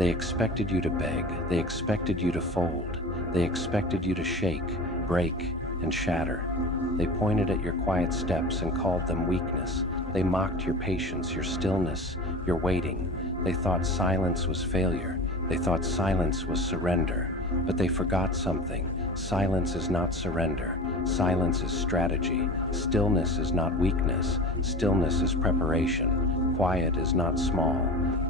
They expected you to beg, they expected you to fold, they expected you to shake, break, and shatter. They pointed at your quiet steps and called them weakness. They mocked your patience, your stillness, your waiting. They thought silence was failure. They thought silence was surrender. But they forgot something. Silence is not surrender. Silence is strategy. Stillness is not weakness. Stillness is preparation. Quiet is not small.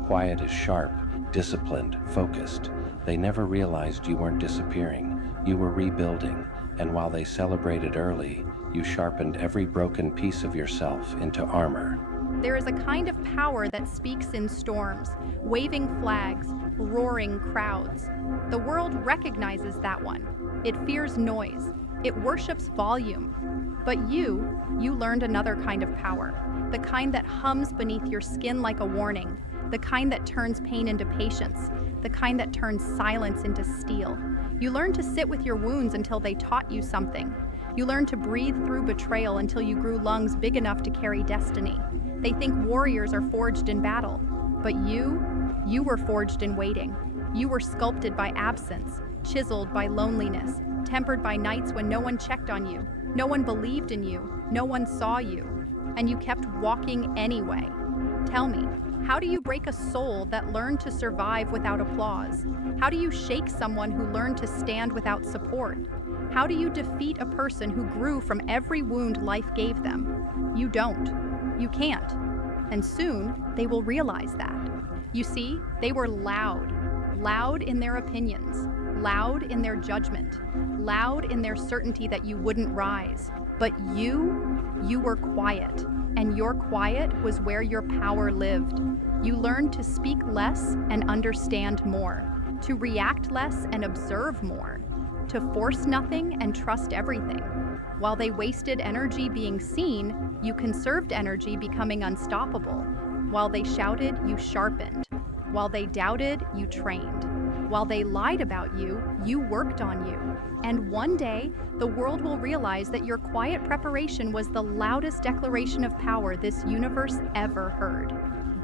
Quiet is sharp, disciplined, focused. They never realized you weren't disappearing. You were rebuilding. And while they celebrated early, you sharpened every broken piece of yourself into armor. There is a kind of power that speaks in storms, waving flags, roaring crowds. The world recognizes that one. It fears noise. It worships volume. But you learned another kind of power, the kind that hums beneath your skin like a warning, the kind that turns pain into patience, the kind that turns silence into steel. You learned to sit with your wounds until they taught you something. You learned to breathe through betrayal until you grew lungs big enough to carry destiny. They think warriors are forged in battle, but you were forged in waiting. You were sculpted by absence, chiseled by loneliness, tempered by nights when no one checked on you, no one believed in you, no one saw you, and you kept walking anyway. Tell me, how do you break a soul that learned to survive without applause? How do you shake someone who learned to stand without support? How do you defeat a person who grew from every wound life gave them? You don't. You can't. And soon, they will realize that. You see, they were loud in their opinions, loud in their judgment, loud in their certainty that you wouldn't rise. But you were quiet, and your quiet was where your power lived. You learned to speak less and understand more, to react less and observe more, to force nothing and trust everything. While they wasted energy being seen, you conserved energy becoming unstoppable. While they shouted, you sharpened. While they doubted, you trained. While they lied about you, you worked on you. And one day, the world will realize that your quiet preparation was the loudest declaration of power this universe ever heard.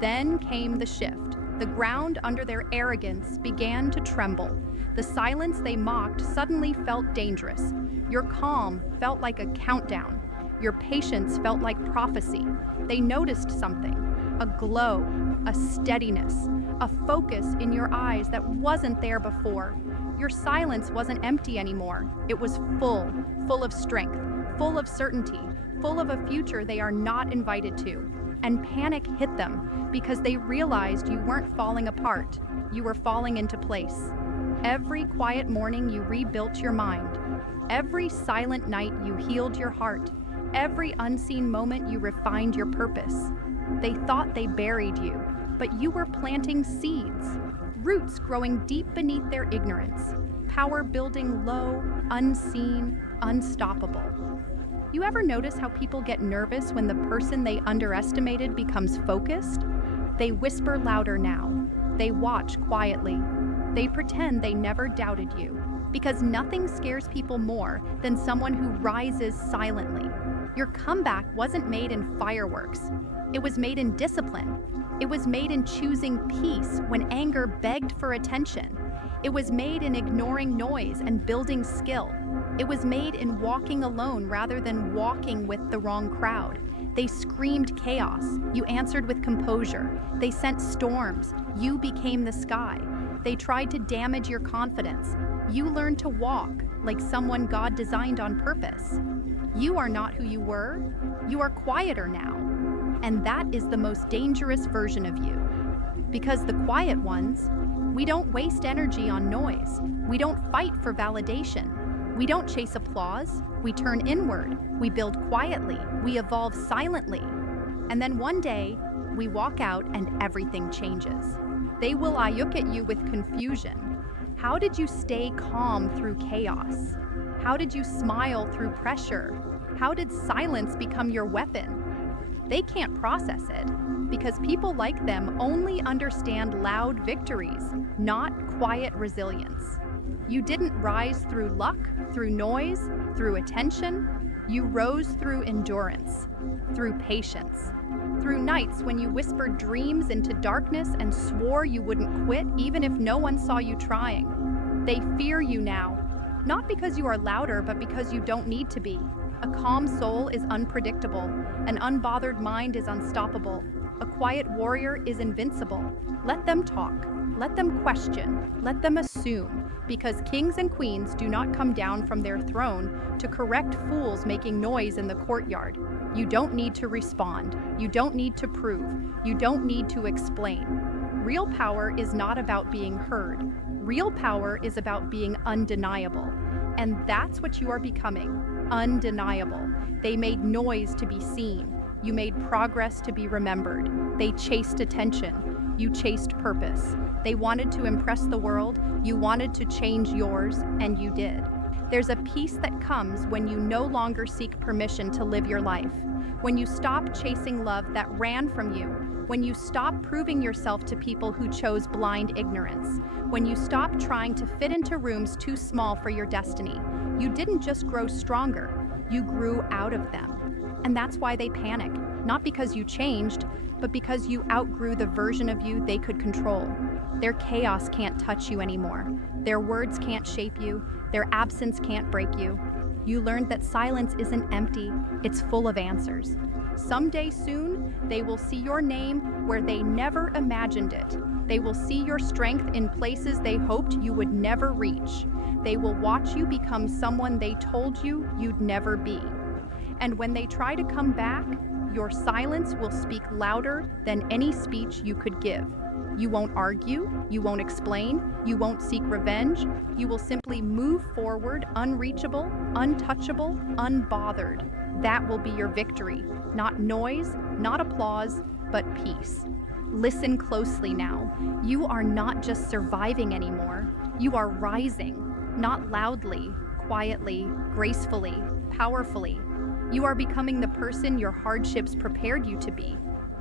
Then came the shift. The ground under their arrogance began to tremble. The silence they mocked suddenly felt dangerous. Your calm felt like a countdown. Your patience felt like prophecy. They noticed something, a glow, a steadiness, a focus in your eyes that wasn't there before. Your silence wasn't empty anymore. It was full of strength, full of certainty, full of a future they are not invited to. And panic hit them because they realized you weren't falling apart. You were falling into place. Every quiet morning you rebuilt your mind. Every silent night you healed your heart. Every unseen moment you refined your purpose. They thought they buried you, but you were planting seeds, roots growing deep beneath their ignorance, power building low, unseen, unstoppable. You ever notice how people get nervous when the person they underestimated becomes focused? They whisper louder now. They watch quietly. They pretend they never doubted you, because nothing scares people more than someone who rises silently. Your comeback wasn't made in fireworks. It was made in discipline. It was made in choosing peace when anger begged for attention. It was made in ignoring noise and building skill. It was made in walking alone rather than walking with the wrong crowd. They screamed chaos. You answered with composure. They sent storms. You became the sky. They tried to damage your confidence. You learned to walk like someone God designed on purpose. You are not who you were. You are quieter now. And that is the most dangerous version of you. Because the quiet ones, we don't waste energy on noise. We don't fight for validation. We don't chase applause. We turn inward. We build quietly. We evolve silently. And then one day, we walk out and everything changes. They will look at you with confusion. How did you stay calm through chaos? How did you smile through pressure? How did silence become your weapon? They can't process it because people like them only understand loud victories, not quiet resilience. You didn't rise through luck, through noise, through attention. You rose through endurance, through patience, through nights when you whispered dreams into darkness and swore you wouldn't quit even if no one saw you trying. They fear you now, not because you are louder, but because you don't need to be. A calm soul is unpredictable. An unbothered mind is unstoppable. A quiet warrior is invincible. Let them talk. Let them question. Let them assume. Because kings and queens do not come down from their throne to correct fools making noise in the courtyard. You don't need to respond. You don't need to prove. You don't need to explain. Real power is not about being heard. Real power is about being undeniable. And that's what you are becoming. Undeniable. They made noise to be seen. You made progress to be remembered. They chased attention. You chased purpose. They wanted to impress the world. You wanted to change yours, and you did. There's a peace that comes when you no longer seek permission to live your life. When you stop chasing love that ran from you. When you stop proving yourself to people who chose blind ignorance. When you stop trying to fit into rooms too small for your destiny. You didn't just grow stronger, you grew out of them. And that's why they panic, not because you changed, but because you outgrew the version of you they could control. Their chaos can't touch you anymore. Their words can't shape you. Their absence can't break you. You learned that silence isn't empty, it's full of answers. Someday soon, they will see your name where they never imagined it. They will see your strength in places they hoped you would never reach. They will watch you become someone they told you you'd never be. And when they try to come back, your silence will speak louder than any speech you could give. You won't argue, you won't explain, you won't seek revenge. You will simply move forward, unreachable, untouchable, unbothered. That will be your victory. Not noise, not applause, but peace. Listen closely now. You are not just surviving anymore. You are rising, not loudly, quietly, gracefully, powerfully. You are becoming the person your hardships prepared you to be.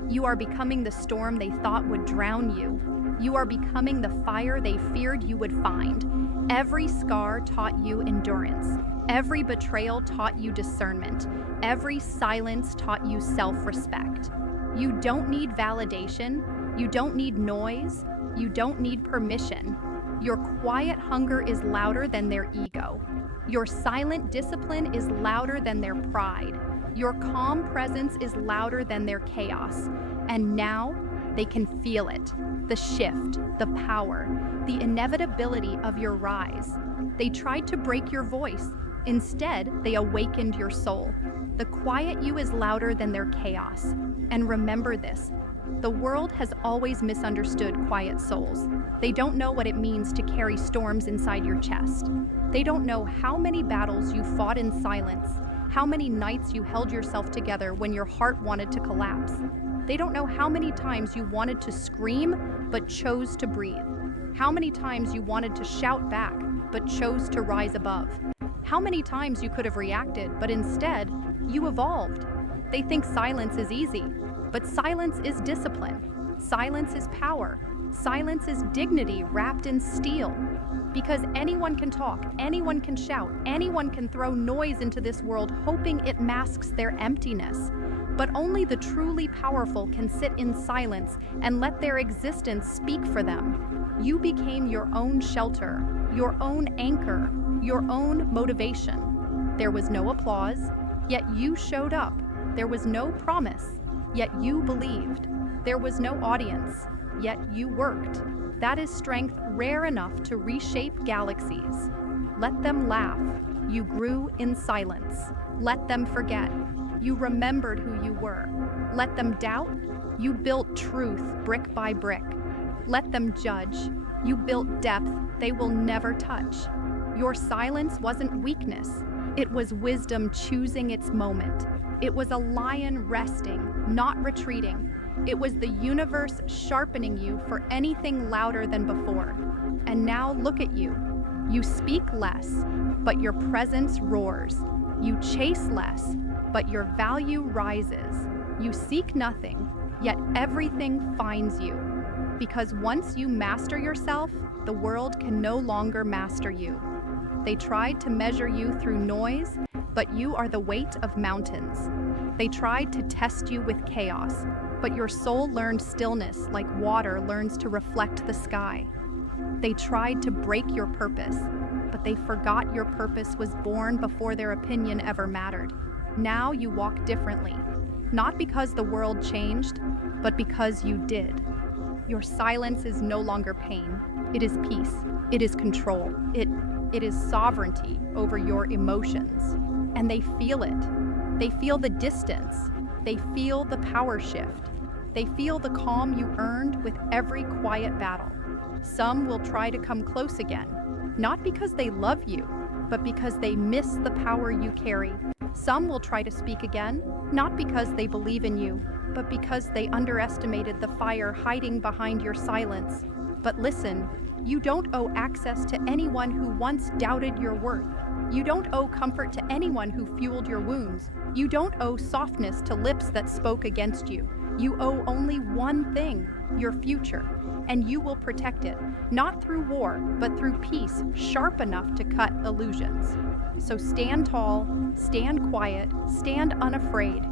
You are becoming the storm they thought would drown you. You are becoming the fire they feared you would find. Every scar taught you endurance. Every betrayal taught you discernment. Every silence taught you self-respect. You don't need validation. You don't need noise. You don't need permission. Your quiet hunger is louder than their ego. Your silent discipline is louder than their pride. Your calm presence is louder than their chaos. And now they can feel it. The shift, the power, the inevitability of your rise. They tried to break your voice. Instead, they awakened your soul. The quiet you is louder than their chaos. And remember this, the world has always misunderstood quiet souls. They don't know what it means to carry storms inside your chest. They don't know how many battles you fought in silence, how many nights you held yourself together when your heart wanted to collapse. They don't know how many times you wanted to scream but chose to breathe. How many times you wanted to shout back but chose to rise above. How many times you could have reacted, but instead, you evolved. They think silence is easy, but silence is discipline. Silence is power. Silence is dignity wrapped in steel. Because anyone can talk, anyone can shout, anyone can throw noise into this world hoping it masks their emptiness. But only the truly powerful can sit in silence and let their existence speak for them. You became your own shelter, your own anchor, your own motivation. There was no applause, yet you showed up. There was no promise, yet you believed. There was no audience, yet you worked. That is strength rare enough to reshape galaxies. Let them laugh. You grew in silence. Let them forget. You remembered who you were. Let them doubt. You built truth brick by brick. Let them judge. You built depth they will never touch. Your silence wasn't weakness. It was wisdom choosing its moment. It was a lion resting, not retreating. It was the universe sharpening you for anything louder than before. And now look at you. You speak less, but your presence roars. You chase less, but your value rises. You seek nothing, yet everything finds you. Because once you master yourself, the world can no longer master you. They tried to measure you through noise, but you are the weight of mountains. They tried to test you with chaos, but your soul learned stillness like water learns to reflect the sky. They tried to break your purpose, but they forgot your purpose was born before their opinion ever mattered. Now you walk differently, not because the world changed, but because you did. Your silence is no longer pain. It is peace. It is control. It is sovereignty over your emotions. And they feel it. They feel the distance. They feel the power shift. They feel the calm you earned with every quiet battle. Some will try to come close again, not because they love you, but because they miss the power you carry. Some will try to speak again, not because they believe in you, but because they underestimated the fire hiding behind your silence. But listen, you don't owe access to anyone who once doubted your worth. You don't owe comfort to anyone who fueled your wounds. You don't owe softness to lips that spoke against you. You owe only one thing, your future, and you will protect it, not through war, but through peace sharp enough to cut illusions. So stand tall, stand quiet, stand unafraid,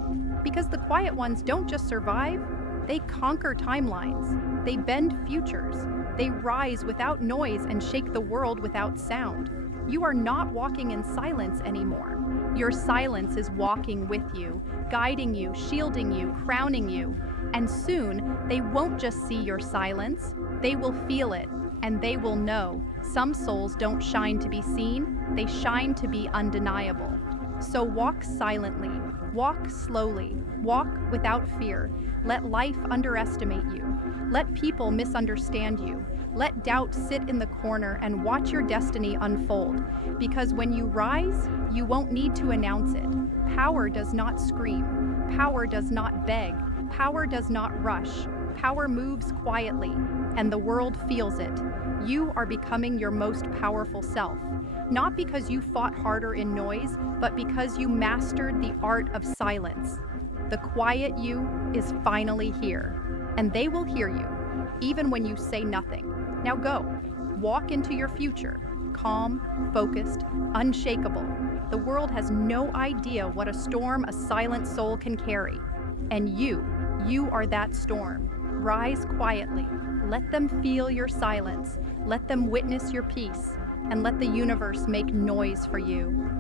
because the quiet ones don't just survive, they conquer timelines, they bend futures, they rise without noise and shake the world without sound. You are not walking in silence anymore. Your silence is walking with you, guiding you, shielding you, crowning you. And soon, they won't just see your silence, they will feel it, and they will know. Some souls don't shine to be seen, they shine to be undeniable. So walk silently, walk slowly, walk without fear. Let life underestimate you. Let people misunderstand you. Let doubt sit in the corner and watch your destiny unfold. Because when you rise, you won't need to announce it. Power does not scream. Power does not beg. Power does not rush. Power moves quietly, and the world feels it. You are becoming your most powerful self. Not because you fought harder in noise, but because you mastered the art of silence. The quiet you is finally here, and they will hear you, even when you say nothing. Now go, walk into your future, calm, focused, unshakable. The world has no idea what a storm a silent soul can carry. And you are that storm. Rise quietly, let them feel your silence, let them witness your peace, and let the universe make noise for you.